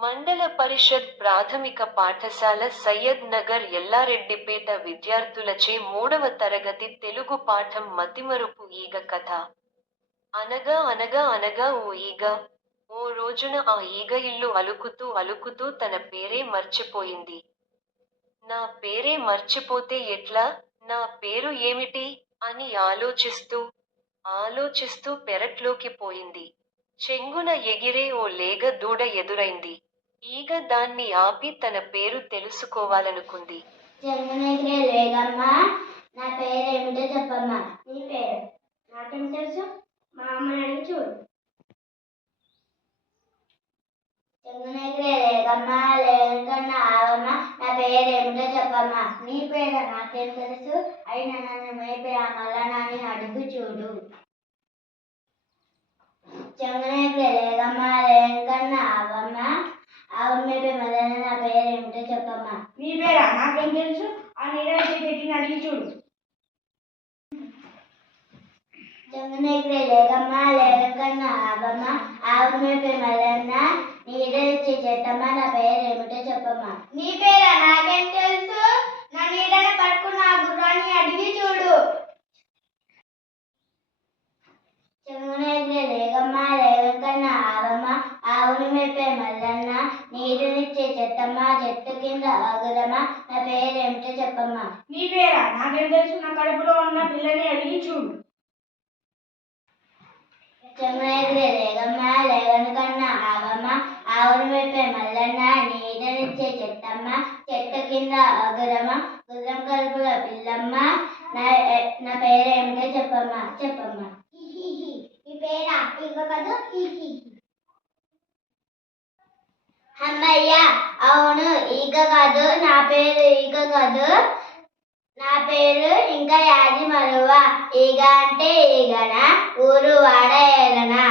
మండల పరిషత్ ప్రాథమిక పాఠశాల సయ్యద్ నగర్ ఎల్లారెడ్డిపేట విద్యార్థులచే మూడవ తరగతి తెలుగు పాఠం మతిమరుపు ఈగ కథ. అనగా అనగా అనగా ఓ ఈగ. ఓ రోజున ఆ ఈగ ఇల్లు అలుకుతూ అలుకుతూ తన పేరే మర్చిపోయింది. నా పేరే మర్చిపోతే ఎట్లా? నా పేరు ఏమిటి? అని ఆలోచిస్తూ ఆలోచిస్తూ పెరట్లోకి పోయింది. చెంగున ఎగిరే ఓ లేగ దూడ ఎదురైంది. ఈగ దాన్ని ఆపి తన పేరు తెలుసుకోవాలనుకుంది. చెంగునెగిరే లేగమ్మా నా పేరు ఏమిటో చెప్పమ్మా. నీ పేరు? నాకేం తెలుసు? మా అమ్మని అడిగి చూడు. చెంగునెగిరే లేగమ్మా లేకన్నా ఆవమ్మ నా పేరు ఏమిటో చెప్పమ్మా. నీ పేరు నాకేం తెలుసు? అయినా నన్ను మేపే ఆ నాని అడుగు చూడు. చెంగునెగిరే లేగమ్మా లేకన్నా ఆవమ్మ మల్లన్న నా పేరు ఏమిటో చెప్పమ్మా. నీ పేరా? నాకేం తెలుసు? ఆ నీడ పెట్టిన అడిగి చూడు. ఆవమ్మ నీడనిచ్చే చెట్టమ్మ నా పేరు ఏమిటో చెప్పమ్మా. నీ పేరా? నాకేం తెలుసు? నా నీడని పట్టుకున్న ఆ గుర్రాన్ని అడిగి చూడు. చెంగునెగిరే లేగమ్మ లేగకన్నా ఆవమ్మ ఆవును మేపే మల్లన్న నీడనిచ్చే చెట్టమ్మ చెట్టు కింద ఆగురమ్మ నా పేరు ఏమిటో చెప్పమ్మా. నీ పేరా? నాకేం తెలుసు? నా కడుపులో ఉన్న పిల్లని అడిగి చూడు. చెమ్మరెగిరే లేగమ్మ లేగను కన్నా ఆవమ్మ ఆవును వైపే మల్లన్న నీడనిచ్చే చెట్టమ్మ చెట్టు కింద అగురమ్మ గుర్రం కలుపుల పిల్లమ్మ నా నా పేరు ఏమిటో చెప్పమ్మా చెప్పమ్మా. ఈ పేరా? ఇంకో కదు? అమ్మయ్య అవును ఈగ కాదు నా పేరు ఈగ కాదు. నా పేరు ఇంకా యాది మరువ ఈగ అంటే ఈగనా? ఊరు వాడ ఏలనా